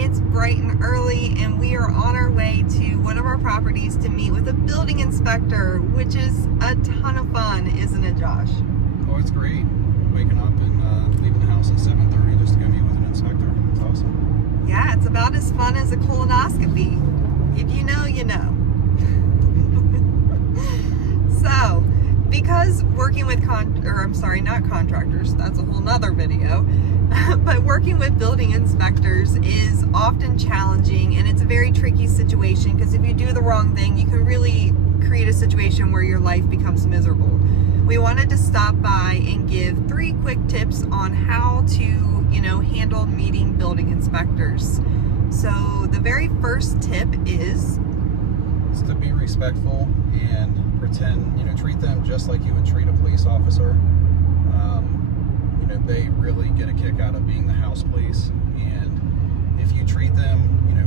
It's bright and early, and we are on our way to one of our properties to meet with a building inspector, which is a ton of fun, isn't it, Josh? Oh, it's great. Waking up and leaving the house at 7:30 just to go meet with an inspector. It's awesome. Yeah, it's about as fun as a colonoscopy. If you know, you know. So, because working with not contractors, that's a whole nother video, but working with building inspectors is often challenging, and it's a very tricky situation because if you do the wrong thing, you can really create a situation where your life becomes miserable. We wanted to stop by and give 3 quick tips on how to, handle meeting building inspectors. So the very first tip is to be respectful and treat them just like you would treat a police officer. They really get a kick out of being the house police, and if you treat them,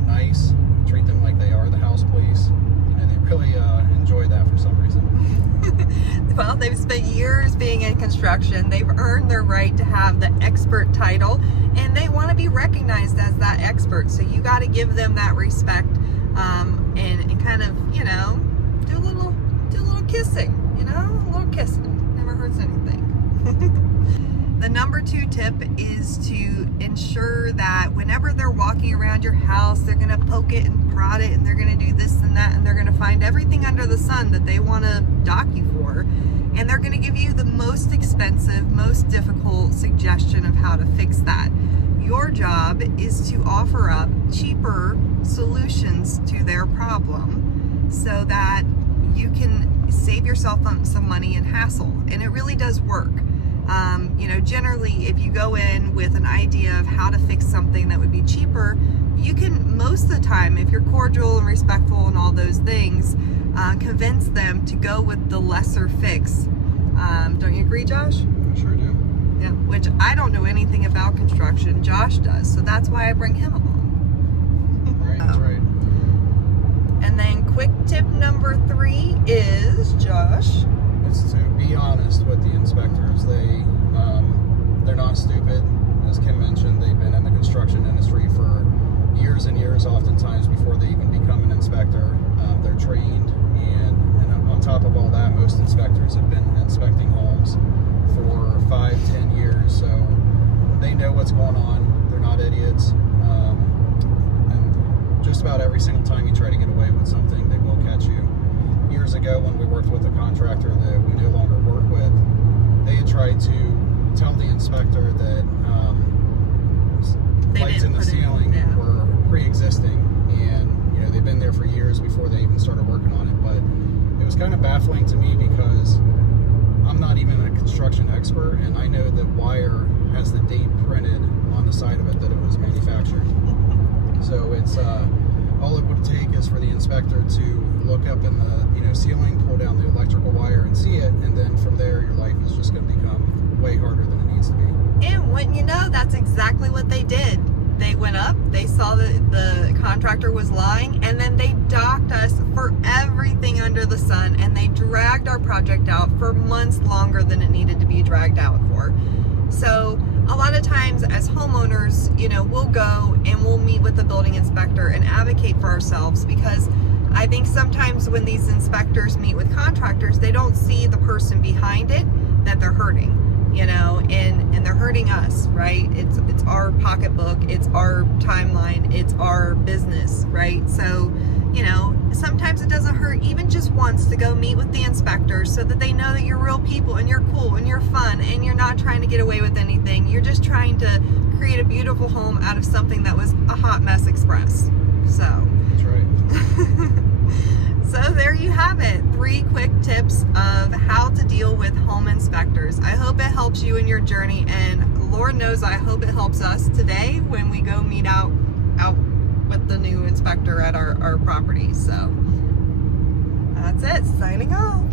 nice, treat them like they are the house police, they really enjoy that for some reason. Well, they've spent years being in construction. They've earned their right to have the expert title, and they want to be recognized as that expert. So you got to give them that respect, and kind of, do a little kissing, a little kissing. Never hurts anything. The number 2 tip is to ensure that whenever they're walking around your house, they're going to poke it and prod it, and they're going to do this and that, and they're going to find everything under the sun that they want to dock you for, and they're going to give you the most expensive, most difficult suggestion of how to fix that. Your job is to offer up cheaper solutions to their problem so that you can save yourself some money and hassle, and it really does work. Generally, if you go in with an idea of how to fix something that would be cheaper, you can, most of the time, if you're cordial and respectful and all those things, convince them to go with the lesser fix. Don't you agree, Josh? I sure do. Yeah, which I don't know anything about construction. Josh does, so that's why I bring him along. Right, that's right. And then quick tip number 3 is, Josh? It's to be honest with the inspectors. They're not stupid. As Kim mentioned, they've been in the construction industry for years and years, oftentimes before they even become an inspector. They're trained, and on top of all that, most inspectors have been inspecting homes for 5-10 years, so they know what's going on. They're not idiots. And just about every single time you try to get away with something, they will catch you. Years ago, when we worked with a contractor that we no longer work with, they had tried to tell the inspector that lights in the ceiling were pre-existing, and they've been there for years before they even started working on it. But it was kind of baffling to me because I'm not even a construction expert, and I know that wire has the date printed on the side of it that it was manufactured. So it's all it would take is for the inspector to look up in the ceiling, pull down the electrical wire and see it, and then from there your life is just going to become way harder than it needs to be. And wouldn't you know, that's exactly what they did. They went up, they saw that the contractor was lying, and then they docked us for everything under the sun, and they dragged our project out for months longer than it needed to be dragged out for. So a lot of times as homeowners, we'll go and we'll meet with the building inspector and advocate for ourselves, because I think sometimes when these inspectors meet with contractors, they don't see the person behind it that they're hurting, and they're hurting us, right? It's our pocketbook, it's our timeline, it's our business, right? So, sometimes it doesn't hurt even just once to go meet with the inspector so that they know that you're real people and you're cool and you're fun and you're not trying to get away with anything. You're just trying to create a beautiful home out of something that was a hot mess express. So That's right. So there you have it, 3 quick tips of how to deal with home inspectors. I hope it helps you in your journey, and Lord knows I hope it helps us today when we go meet out with the new inspector at our property. So that's it, signing off.